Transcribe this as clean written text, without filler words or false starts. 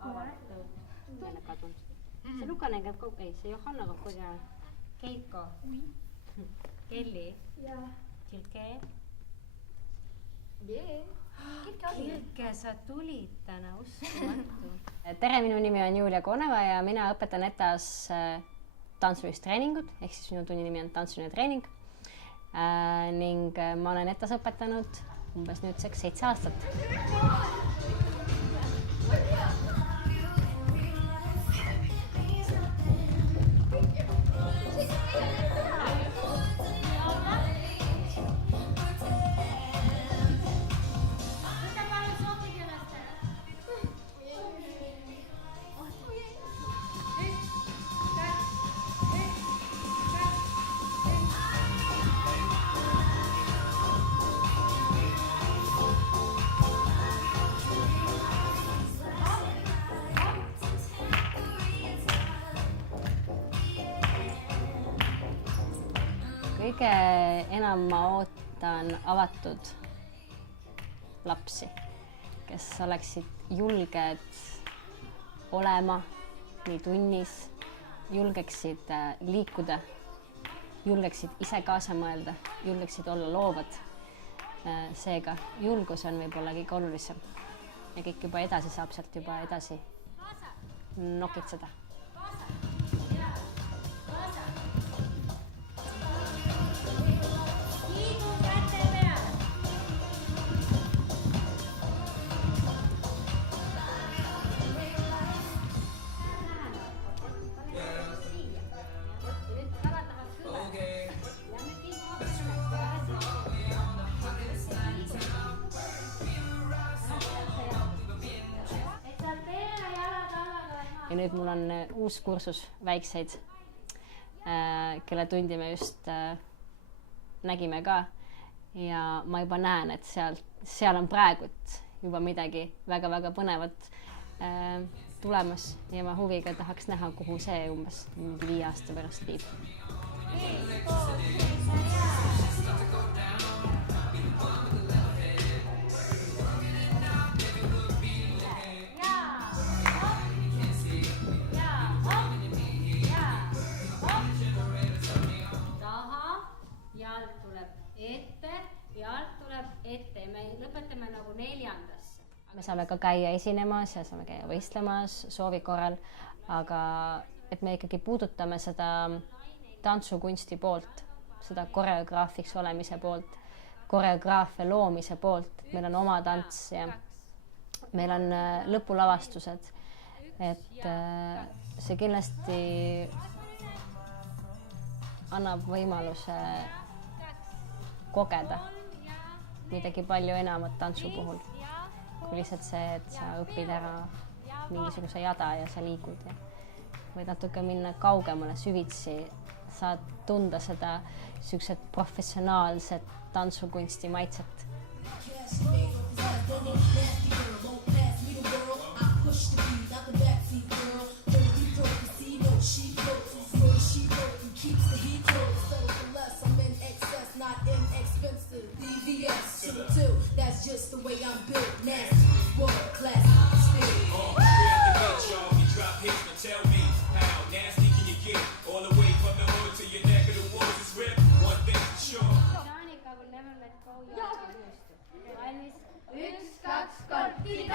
avatud, jälle kadunud. See Lukanen käib kogu, ei, see Johanna kogu ja Keiko, Kelly, Kilke. Kilke, sa tulid täna, uskumatu. Tere, minu nimi on Julia Koneva ja mina õpetan ETAs tantsulist treeningut, ehk siis minu tunni nimi on tantsuline treening. Ning ma olen ETAs õpetanud umbes nüüdseks 7 aastat. Kõige enam ma ootan avatud lapsi, kes oleksid julged olema nii tunnis, julgeksid liikuda, julgeksid ise kaasa mõelda, julgeksid olla loovad. Seega julgus on võib-olla kõige olulisem ja kõik juba edasi saab sealt juba edasi nokitseda. Ja nüüd mul on uus kursus väikseid, kelle tundi me just nägime ka ja ma juba näen, et seal on praegu juba midagi väga-väga põnevat tulemas ja ma huviga tahaks näha, kuhu see umbes 5 aasta pärast viib. Ette. Me lõpetame nagu 4. Me saame ka käia esinemas ja saame käia võistlemas soovi korral, aga et me ikkagi puudutame seda tantsukunsti poolt, seda koreograafiks olemise poolt, koreograafia loomise poolt. Meil on oma tants ja meil on lõpulavastused, et see kindlasti annab võimaluse kogeda midagi palju enamat tantsu puhul, kui lihtsalt see, et sa õpid ära mingisuguse jada ja sa liigud ja võid natuke minna kaugemale, süvitsi, saad tunda seda sellised professionaalset tantsukunsti maitset. That's just the way I'm built. Nasty, world class, spirit. We have to meet y'all. We drop hits, but tell me how nasty can you get? All the way from the hood to your neck of the woods is ripped. One thing for sure. Danica will never let go. Valmis? 1, 2, 3,